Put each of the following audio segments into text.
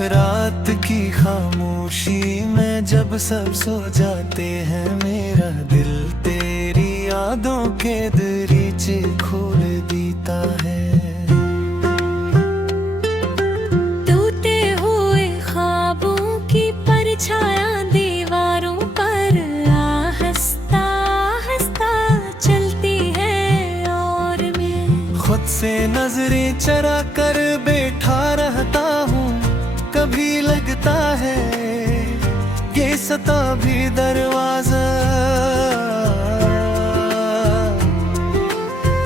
रात की खामोशी में जब सब सो जाते हैं, मेरा दिल तेरी यादों के दरीचे खोल देता है। टूटे हुए ख्वाबों की परछाया दीवारों पर आहिस्ता आहिस्ता चलती है, और मैं खुद से नजरें चरा कर बैठा रहता हूँ। कभी लगता है ये सता भी दरवाजा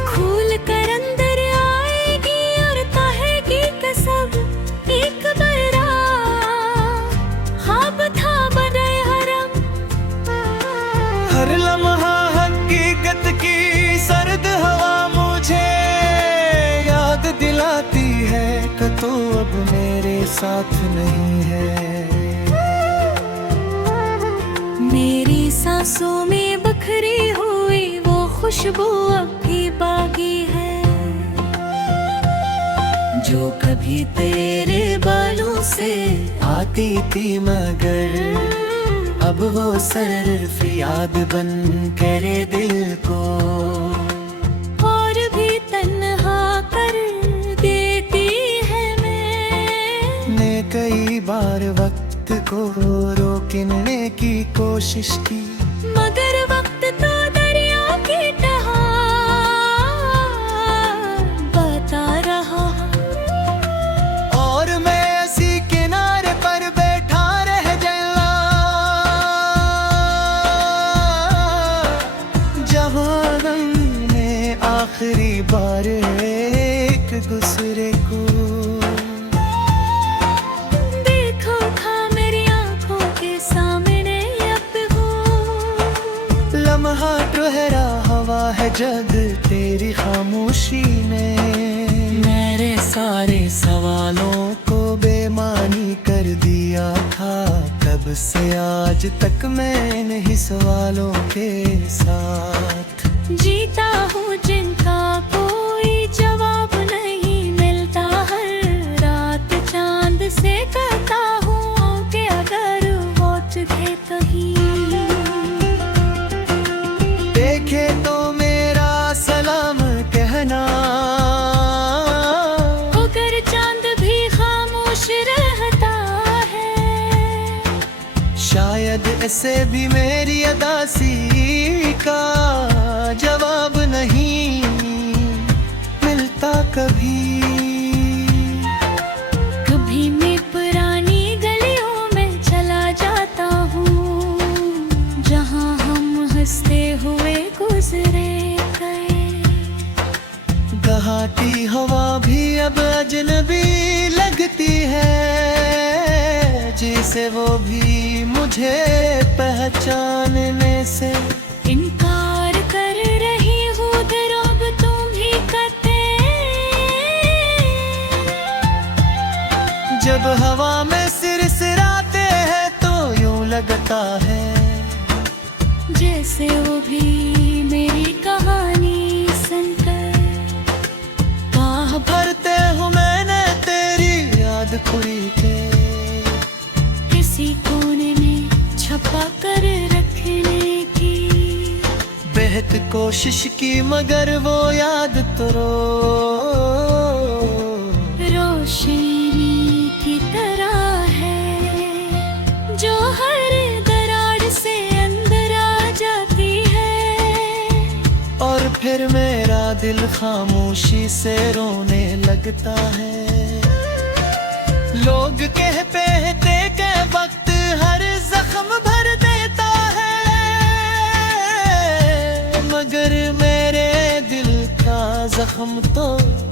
खोल कर अंदर आएगी और कहेगी कसम एक बड़ा ख्वाब था बने हरम। हर लम्हा हकीकत की सर्द हवा मुझे याद दिलाती है कि तू अब मेरे साथ नहीं है। मेरी सांसों में बखरी हुई वो खुशबू अब भी बाकी है, जो कभी तेरे बालों से आती थी मगर अब वो सिर्फ याद बन करे दिल को। और भी तन्हा कर देती है ने कई बार वक्त को रोकने की कोशिश की, मगर वक्त तो दरिया की टहा बता रहा। और मैं इसी किनारे पर बैठा रह जाऊंगा, जहां हमने आखिरी बार एक दूसरे को देखो था मेरी आंखों के सामने अब हो। लम्हा ठहरा हवा है जग तेरी खामोशी में। मेरे सारे सवालों को बेमानी कर दिया था, तब से आज तक मैं इन्हीं सवालों के साथ जीता हूँ जिनका कोई जवाब नहीं मिलता। हर रात चांद से कहता हूँ कि अगर पहुँच गए कहीं, देखे तो मेरा सलाम कहना। अगर चांद भी खामोश रहता है, शायद इसे भी मेरी अदासी का जवाब नहीं मिलता कभी। कभी मैं पुरानी गलियों में चला जाता हूँ, जहाँ हम हंसते हुए गुजरे गए। बहाती हवा भी अब अजनबी लगती है, जिसे वो भी मुझे पहचानने से इनकार कर रही हूँ दिल अब तुम भी करते। जब हवा में सिरसिराते हैं तो यूं लगता है जैसे वो भी मेरी कहानी सुनकर आह भरते हूँ मैंने तेरी याद खुरी के किसी कोने में छपा कर रखने की बेहद कोशिश की, मगर वो याद तो रोशनी की तरह है, जो हर दरार से अंदर आ जाती है। और फिर मेरा दिल खामोशी से रोने लगता है। लोग कहते के वक्त हर जख्म भर देता है, मगर मेरे दिल का जख्म तो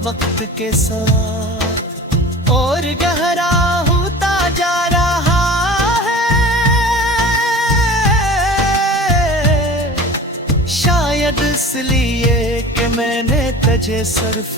वक्त के साथ और गहरा होता जा रहा है। शायद इसलिए कि मैंने तुझे सिर्फ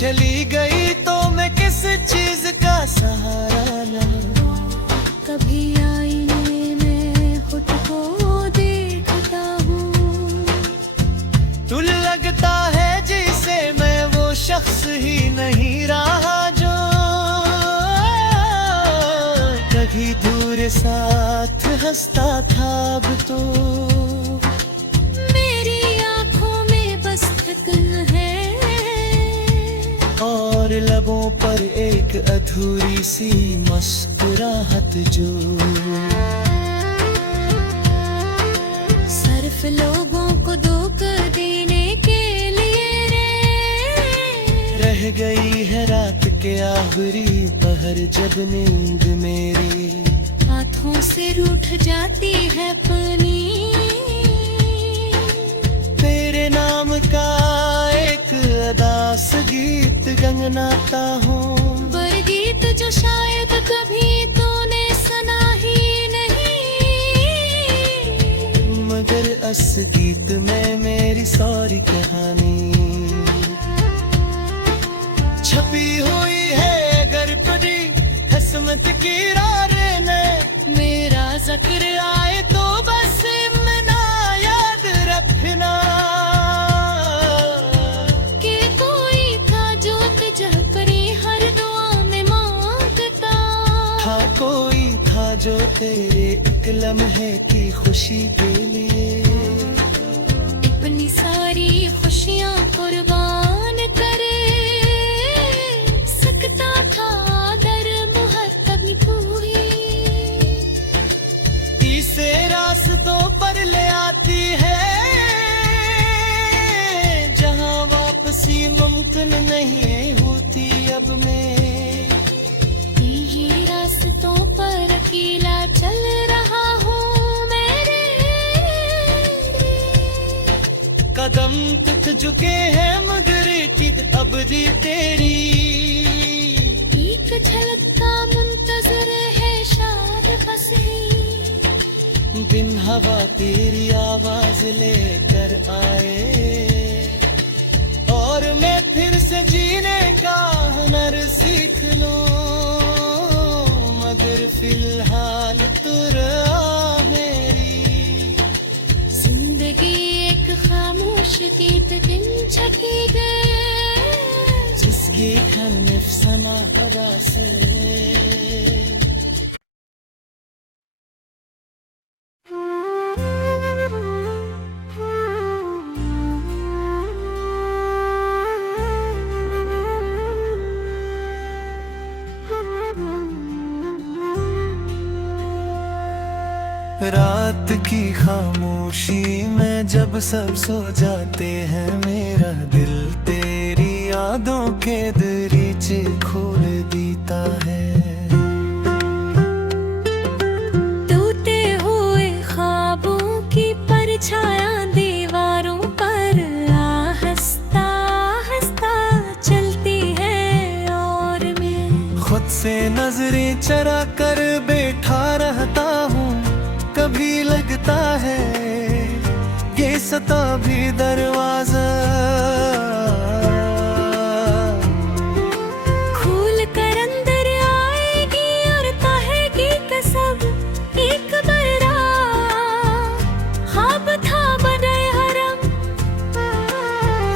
चली गई तो मैं किस चीज का सहारा लूं। कभी आईने में कभी दूर साथ हंसता था, अब तो मेरी आंखों में बस थकन है, और लबों पर एक अधूरी सी मुस्कुराहट जो सिर्फ लोगों को धोखा देने के लिए रह गई है रात के आखिरी पहर, जब नींद मेरी हाथों से रूठ जाती है पानी। तेरे नाम का एक अदास गीत गंगनाता हूँ, पर गीत जो शायद कभी तूने सुना ही नहीं, मगर इस गीत में मेरी सारी कहानी छपी हुई है अगर कभी किस्मत की राह में। मेरा जिक्र आए तो बस मना याद रखना कि कोई था जो तुझे करे हर दुआ में मांगता था, कोई था जो तेरे एक लम्हे की खुशी के लिए अपनी सारी खुशियां कुर्बान करे सकता था, दर मुहत्तब पूरी इसे रास्तों पर ले आती है, जहां वापसी मुमकिन नहीं होती अब मैं। ये रास्तों पर अकेला चल रहा हूँ मेरे, कदम तक झुके हैं मगर किद अब भी तेरी एक झलक का मुंतजर है शाद बस ही, बिन हवा तेरी आवाज लेकर आए, और मैं फिर से जीने का हुनर सीख लूं, मगर फिलहाल तू रहा मेरी जिंदगी एक खामोश गीत दिन छटी गए, जिस गीत हम नफसाना अदा से। रात की खामोशी में जब सब सो जाते हैं, मेरा दिल तेरी यादों के दरीचे खोल देता है। टूटे हुए ख्वाबों की परछाया दीवारों पर आहिस्ता आहिस्ता चलती है, और मैं खुद से नजरें चरा कर बैठा रहता हूँ, कभी लगता है ये सता भी दरवाजा खोल कर अंदर आएगी और कहेगी कसम एक बड़ा ख्वाब था बने हरम।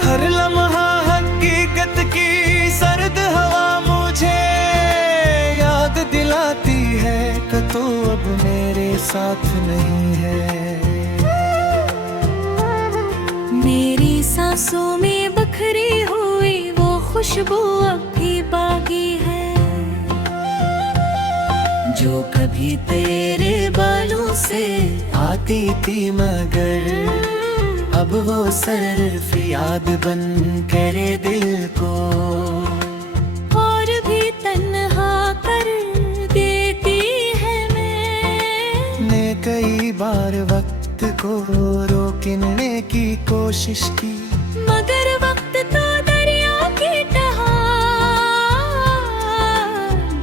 हर लम्हा हकीकत की सर्द हवा मुझे याद दिलाती है कि तू अब मेरे साथ नहीं है। मेरी सांसों में बखरी हुई वो खुशबू अब भी बाकी है, जो कभी तेरे बालों से आती थी, मगर अब वो सिर्फ याद बन करे दिल को, और भी तन्हा कर देती है। मैंने कई बार वक्त को रोकने की कोशिश की, मगर वक्त तो दरिया की तरह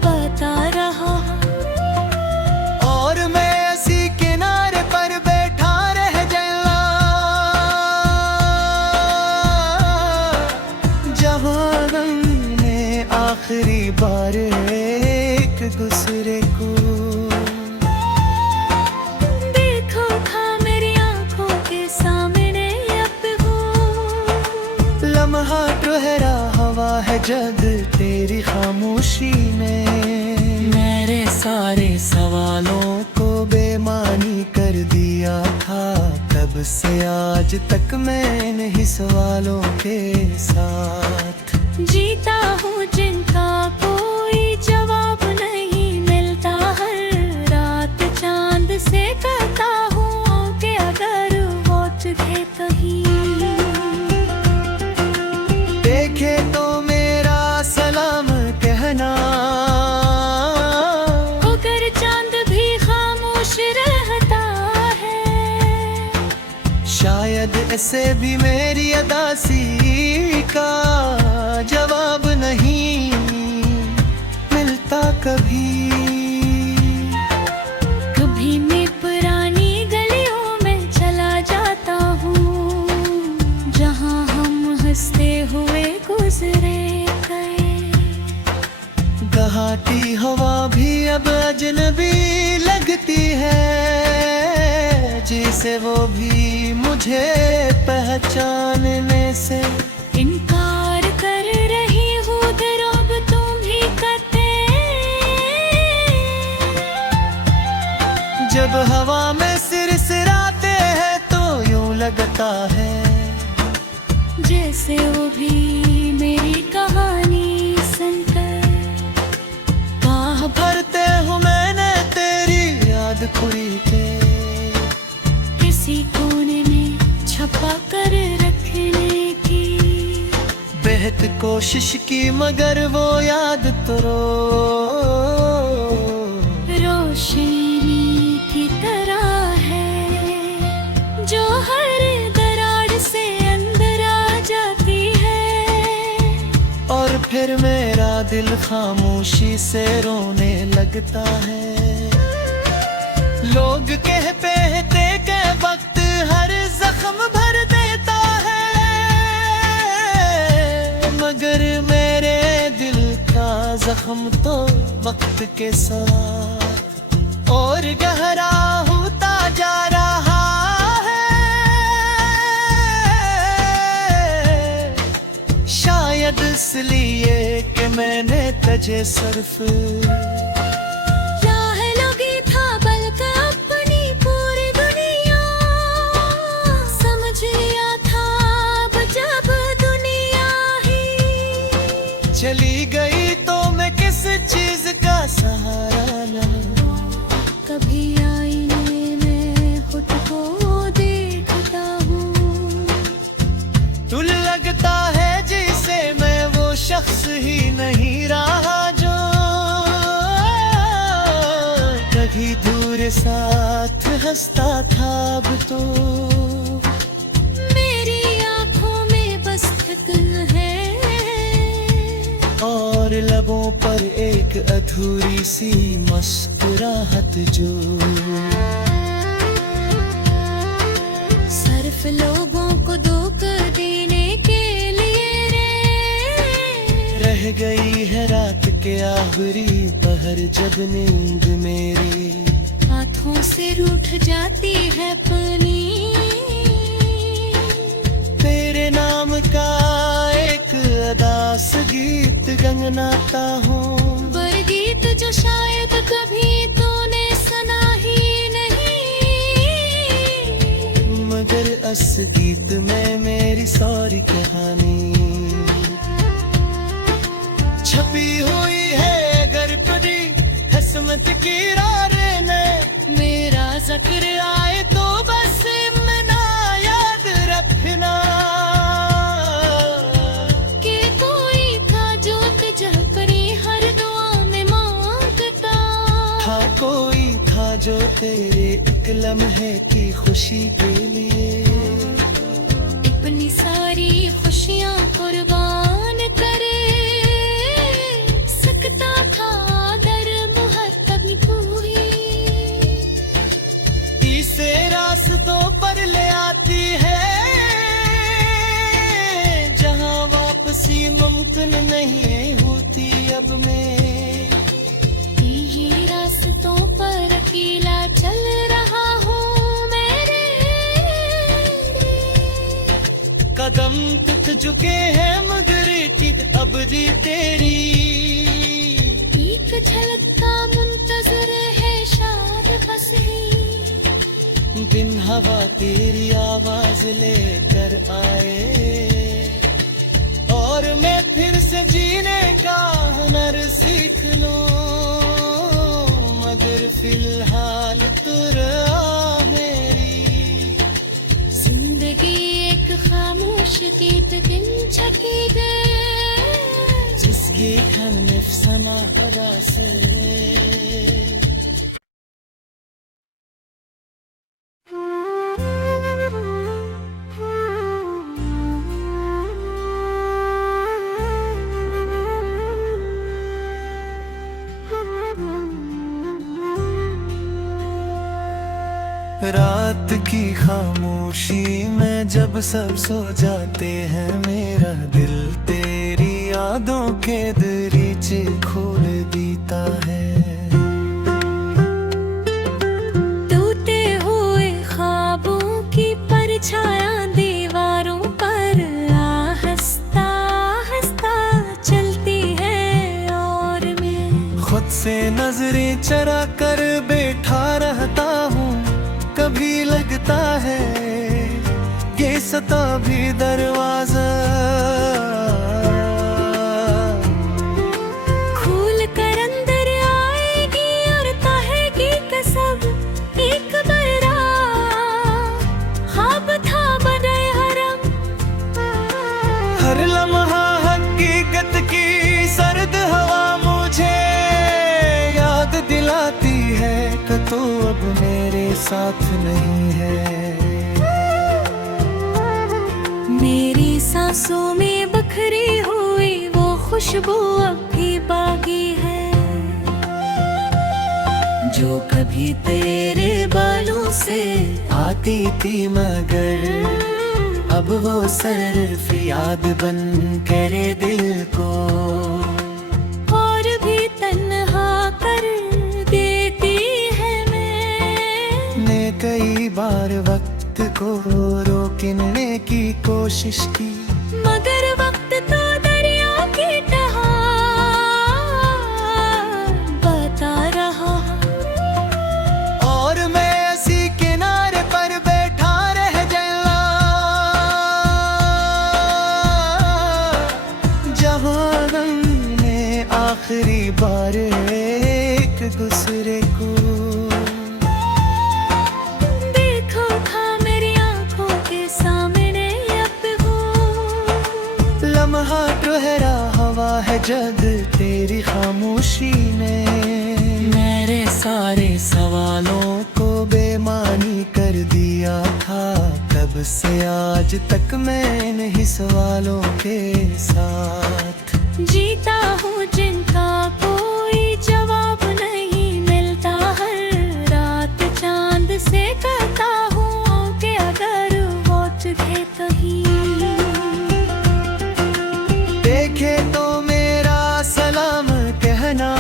बता रहा, और मैं इसी किनारे पर बैठा रह जाऊं, जहां हमने आखिरी बार एक दूसरे को देखो था मेरी आंखों के सामने अब वो लम्हा ठहरा हवा है जग तेरी खामोशी में, मेरे सारे सवाल तब से आज तक मैं इन्हीं सवालों के साथ जीता हूँ जिनका कोई जवाब नहीं मिलता। हर रात चांद से करता हूँ कि अगर वॉच दे कहीं देखे तो मेरा सलाम कहना, अगर चांद भी खामोश रहता है। शायद ऐसे भी मेरी अदासी का जवाब नहीं मिलता कभी। कभी मैं पुरानी गलियों में चला जाता हूँ जहाँ हम हंसते हुए गुजरे गए। दहाती हवा भी अब अजनबी लगती है, जिसे वो भी मुझे पहचानने से इनकार कर रही हूँ अब तुम भी करते। जब हवा में सिरसिराते हैं तो यूं लगता है जैसे वो भी मेरी कहानी सुनकर बाह भरते हूँ मैंने तेरी याद खुरी पे, किसी कोने में छपा कर रखने की बेहद कोशिश की मगर वो याद तो रोशनी की तरह है जो हर दरार से अंदर आ जाती है। और फिर मेरा दिल खामोशी से रोने लगता है। लोग कहते के वक्त हर जख्म भर देता है, मगर मेरे दिल का जख्म तो वक्त के साथ और गहरा होता जा रहा है। शायद इसलिए कि मैंने तुझे सिर्फ चली गई तो मैं किस चीज का सहारा लूं। कभी आईने में खुद को देखता हूँ, तुल लगता है जिसे मैं वो शख्स ही नहीं रहा जो कभी दूर साथ हंसता था। अब तो मेरी आंखों में बस थकन है और लबों पर एक अधूरी सी मुस्कुराहट जो सिर्फ लोगों को धोखा देने के लिए रह गई है रात के आखिरी पहर जब नींद मेरी हाथों से रूठ जाती है पानी। तेरे नाम का एक अदास गीत गंगनाता हूँ, पर गीत जो शायद कभी तूने सुना ही नहीं। मगर इस गीत में मेरी सारी कहानी छपी हुई है गरकदी हसमत की रारे में। मेरा जिक्र आए तो बस मना याद रखना कि कोई था जो तुझे करी हर दुआ में मांगता था, कोई था जो तेरे एक लम्हे की खुशी के लिए अपनी सारी खुशियाँ कुर्बान करे सकता था अगर मोहब्बत पूरी इसे रास्तों पर ले आती है जहाँ वापसी मुमकिन नहीं होती। अब मैं ये रास्तों पर अकेला चल रहा हूँ मेरे कदम टूट चुके हैं मगर अब री तेरी एक झलक का मुंतजर है शायद बस ही दिन हवा तेरी आवाज लेकर आए और मैं फिर से जीने का हुनर सीख लूं, मगर फिलहाल तुरा मेरी जिंदगी एक खामोश गीत गिन छकी गए, जिसकी खन नफसना हरासे रात की खामोशी में जब सब सो जाते हैं, मेरा दिल तेरी यादों के दरीचे खोल देता है। टूटे हुए ख्वाबों की परछाया दीवारों पर आहिस्ता आहिस्ता चलती है और मैं खुद से नजरें चरा कर बैठा रहता हूँ, कभी लगता है ये सता भी दरवाजा खोल कर अंदर आएगी और कहेगी कसम एक बड़ा ख्वाब था बने हरम। हर लम्हा हकीकत की सर्द हवा मुझे याद दिलाती है कि तू अब मेरे साथ नहीं है। मेरी सांसों में बखरी हुई वो खुशबू अब भी बाकी है, जो कभी तेरे बालों से आती थी, मगर अब वो सिर्फ याद बन करे दिल को और भी तन्हा कर देती है। मैंने कई बार वक्त को रोकने की कोशिश की, मगर वक्त तो दरिया की टहा बता रहा, और मैं इसी किनारे पर बैठा रह जाऊं जहां हमने आखिरी बार एक दूसरे को देखो था मेरी आंखों के सामने अब वो लम्हा ठहरा हवा है जग तेरी खामोशी ने, मेरे सारे सवालों को बेमानी कर दिया था। तब से आज तक मैं इन्हीं सवालों के साथ जीता हूँ जिनका कोई जवाब नहीं मिलता, हर रात चांद से कहता हूँ कि अगर वोट दे कहीं देखे तो मेरा सलाम कहना,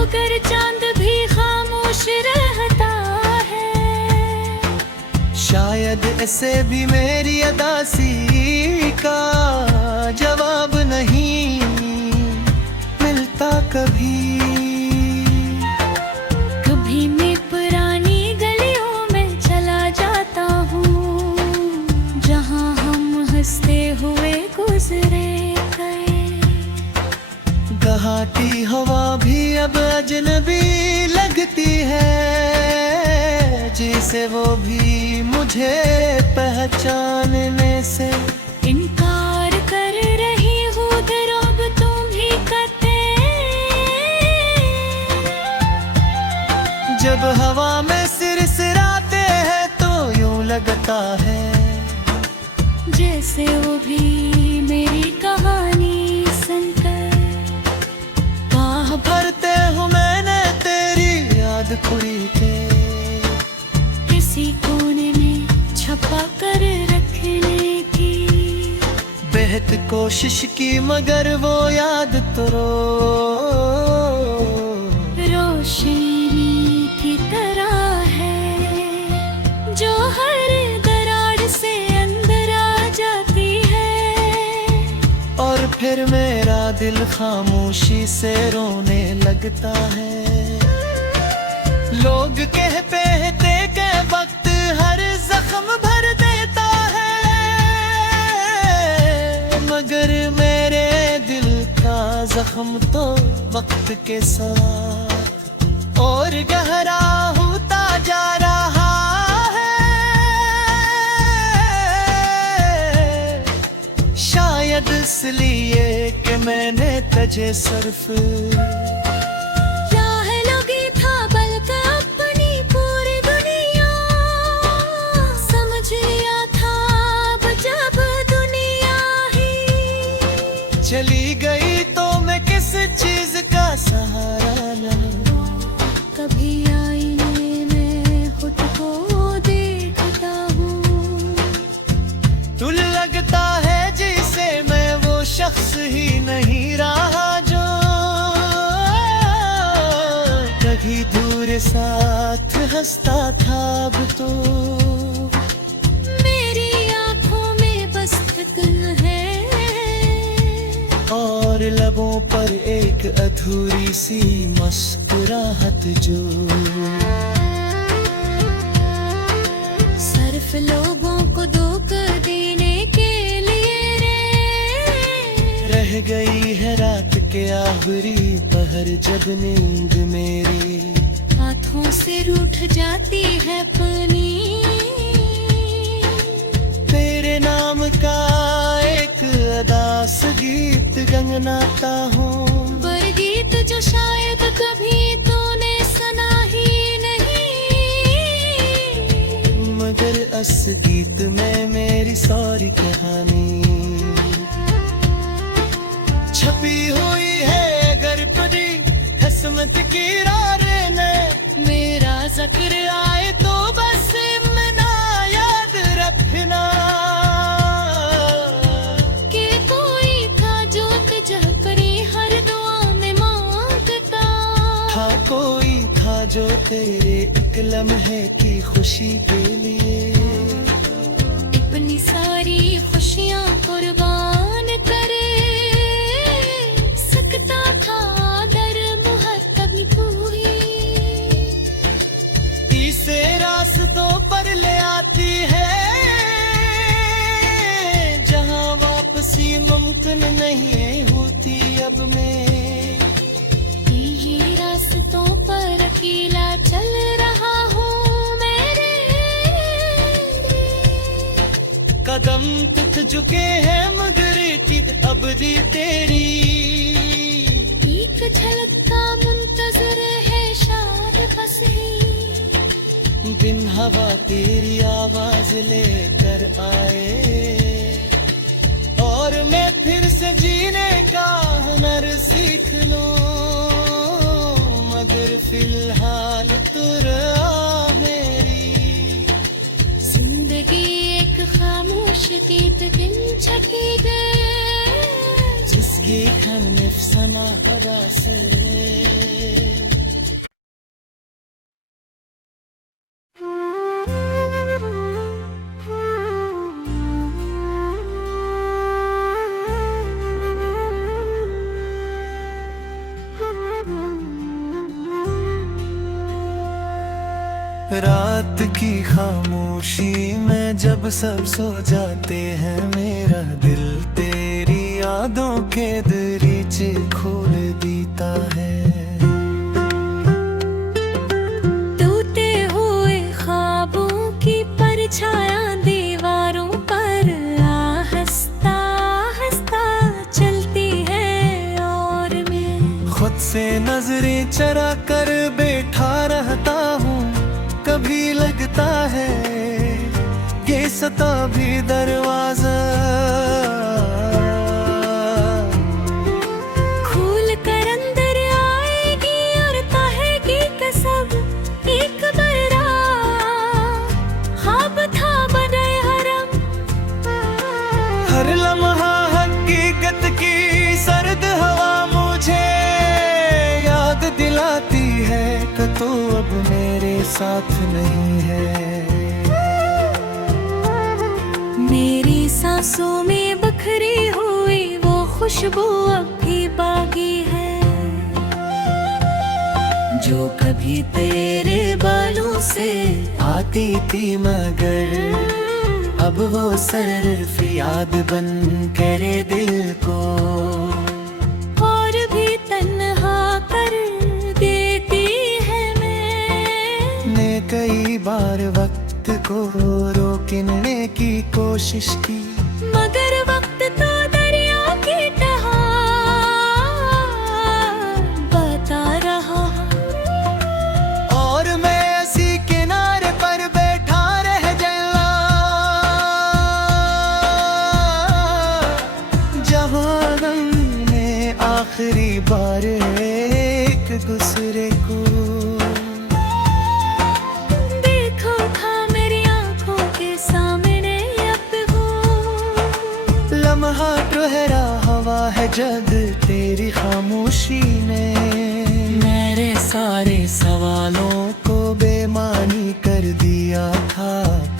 अगर चांद भी खामोश रहता है, शायद इसे भी मेरी अदासी का जवाब नहीं मिलता कभी। कभी मैं पुरानी गलियों में चला जाता हूँ, जहाँ हम हंसते हुए गुजरे गए। बहाती हवा भी अब अजनबी लगती है, जिसे वो भी मुझे पहचानने से इनकार कर रही हूँ दर अब तुम ही करते, जब हवा में सिरसिराते हैं तो यूं लगता है जैसे वो भी मेरी कहानी सुनकर बाह भरते हूँ मैंने तेरी याद खुरी के किसी कोने में छपा कर रखने की बेहद कोशिश की, मगर वो याद तो रोशनी की तरह है जो हर दरार से अंदर आ जाती है, और फिर मेरा दिल खामोशी से रोने लगता है। लोग कहते हैं जख्म तो वक्त के साथ और गहरा होता जा रहा है। शायद इसलिए कि मैंने तुझे सिर्फ चली गई तो मैं किस चीज का सहारा लूं। कभी आईने में खुद को देखता हूँ, तू लगता है जिसे मैं वो शख्स ही नहीं रहा जो कभी दूर साथ हंसता था। अब तो मेरी आंखों में बस फिक्र है और लबों पर एक अधूरी सी मुस्कुराहट जो सिर्फ लोगों को धोखा देने के लिए रह गई है रात के आखिरी पहर जब नींद मेरी हाथों से रूठ जाती है पानी। तेरे नाम का एक अदास गीत गंगनाता हूँ, पर गीत जो शायद कभी तूने सुना ही नहीं। मगर इस गीत में मेरी सारी कहानी छपी हुई है गरपदी किस्मत की रारे में। मेरा जिक्र आए तो बस मना याद रखना कि कोई था जो तुझे करे हर दुआ में मांगता था। कोई था जो तेरे एक लम्हे की खुशी के लिए अपनी सारी खुशियाँ कुर्बान करे सकता था। दर मुहत्तब तू ही इसे रास्तों पर ले आती है जहाँ वापसी मुमकिन नहीं होती। अब मैं ये रास्तों पर अकेला चल रहा हूँ मेरे कदम टूट चुके हैं मगर अब दी तेरी एक झलक का मुंतजर है शाद बस ही। बिन हवा तेरी आवाज लेकर आए और मैं फिर से जीने का हुनर सीख लूं। मगर फिलहाल तुरा मेरी जिंदगी एक खामोश गीत गिन छकी गए जिसकी खन नफसना अदा से रात की खामोशी में जब सब सो जाते हैं मेरा दिल तेरी यादों के दरीचे खोल देता है। टूटे हुए ख्वाबों की परछाया दीवारों पर आहिस्ता आहिस्ता चलती है और मैं खुद से नजरें चरा कर बैठा रहता हूँ। कभी लगता है ये सता भी दरवाजा खोल कर अंदर आएगी और कहेगी कसम एक बड़ा ख्वाब था बने हरम। हर लम्हा हकीकत की सर्द हवा मुझे याद दिलाती है कि तू अब मेरे साथ नहीं है। मेरी सांसों में बखरी हुई वो खुशबू अब भी बाकी है जो कभी तेरे बालों से आती थी मगर अब वो सिर्फ याद बन करे दिल को। और भी वक्त को रोकने की कोशिश की, मगर वक्त तो दरिया की तरह बता रहा। और मैं इसी किनारे पर बैठा रह गया, जहां ने आखिरी बार एक दूसरे को देखो था मेरी आंखों के सामने अब वो। लम्हा ठहरा हवा है जग तेरी खामोशी ने, मेरे सारे सवालों को बेमानी कर दिया था।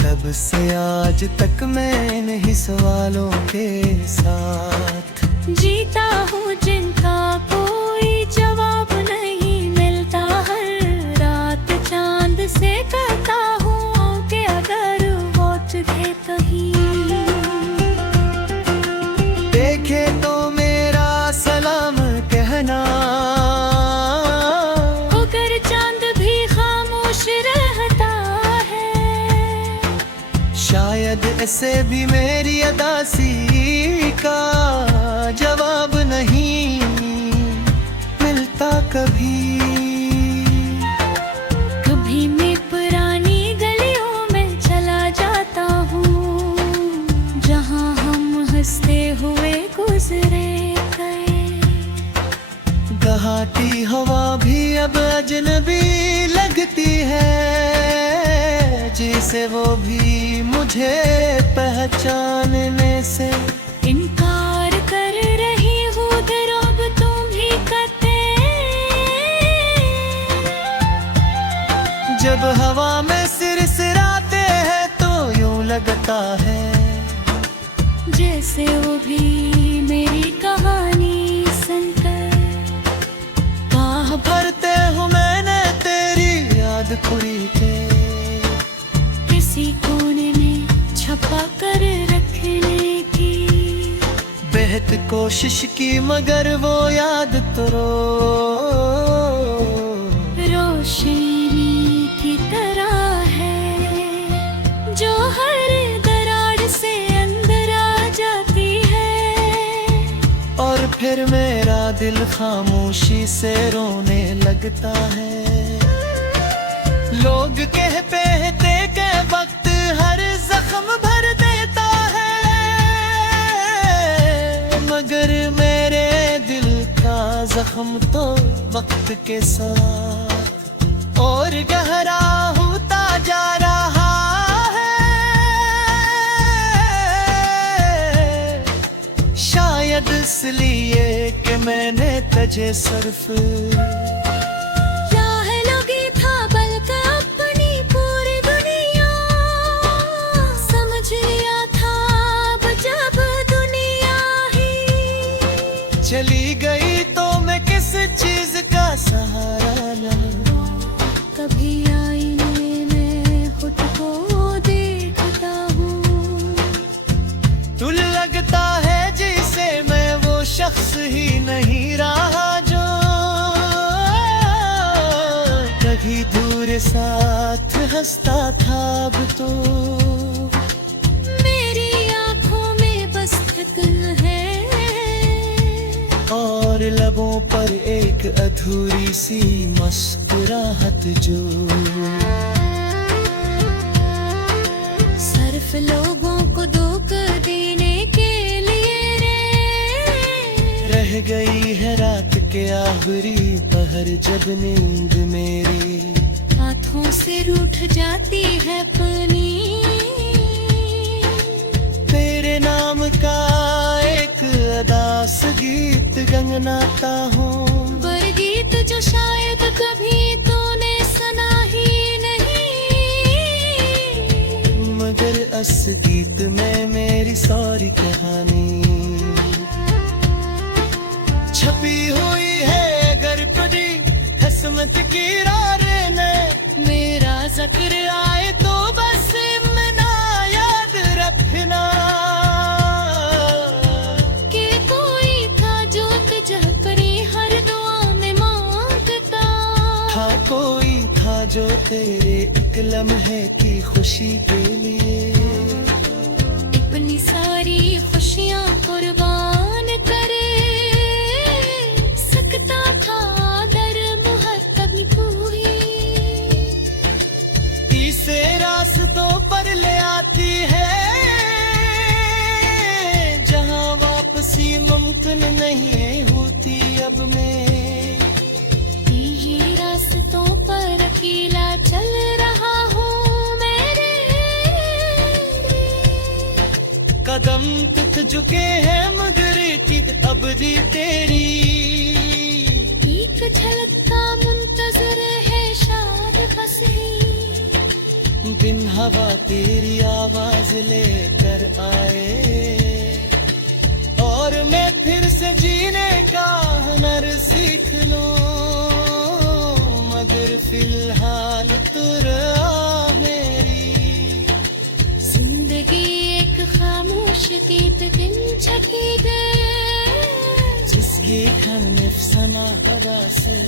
तब से आज तक मैं इन्हीं सवालों के साथ जीता हूँ जिनका कोई जवाब नहीं मिलता, हर रात चांद से करता हूँ कि अगर वोट दे कहीं। देखे तो मेरा सलाम कहना, अगर चांद भी खामोश रहता है, शायद ऐसे भी मेरी अदासी का जवाब नहीं मिलता कभी। कभी मैं पुरानी गलियों में चला जाता हूँ, जहाँ हम हंसते हुए गुजरे गए। बहाती हवा भी अब अजनबी लगती है, जिसे वो भी मुझे पहचानने से इनकार कर रही हूँ दिल अब तुम भी करते। जब हवा में सिरसिराते हैं तो यूं लगता है जैसे वो भी मेरी कहानी सुनकर। आह भरते हूँ मैंने तेरी याद खुरी के, किसी कोने में छपा कर रखने की बेहद कोशिश की, मगर वो याद तो रोशनी की तरह है, जो हर दरार से अंदर आ जाती है। और फिर मेरा दिल खामोशी से रोने लगता है। लोग कहते के वक्त हर जख्म भर देता है, मगर मेरे दिल का जख्म तो वक्त के साथ और गहरा होता जा रहा है। शायद इसलिए कि मैंने तुझे सिर्फ चली गई तो मैं किस चीज का सहारा लूं। कभी आईने में खुद को देखता हूँ, तू लगता है जिसे मैं वो शख्स ही नहीं रहा जो कभी दूर साथ हंसता था। अब तो मेरी आंखों में बस थकन है और लबों पर एक अधूरी सी मुस्कुराहट जो सिर्फ लोगों को धोखा देने के लिए रह गई है रात के आखिरी पहर, जब नींद मेरी हाथों से रूठ जाती है पानी। तेरे नाम का एक अदास गीत गंगनाता हूँ, पर गीत जो शायद कभी तूने सुना ही नहीं। मगर इस गीत में मेरी सारी कहानी छपी हुई है। अगर कभी किस्मत की रारे में मेरा जिक्र आए तो बस मना याद रखना कि कोई था जो तुझे करे हर दुआ में मांगता। था कोई था जो तेरे एक लम्हे की खुशी के लिए अपनी सारी खुशियाँ कुर्बान करे सकता था दर मुहत्तब पूरी इसे रास्तों पर ले आती है जहाँ वापसी मुमकिन नहीं होती अब मैं यही रास्तों पर अकेला चल रहा हूँ मेरे कदम तुथ झुके हैं मगर इज्जत अबदी तेरी एक झलक का मुंतजर है शाद बस ही बिन हवा तेरी आवाज लेकर आए और मैं फिर से जीने का हुनर सीख लूं मगर फिलहाल तुरा मेरी जिंदगी एक खामोश गीत गिन छकी गए जिसकी खन नफसना हरा से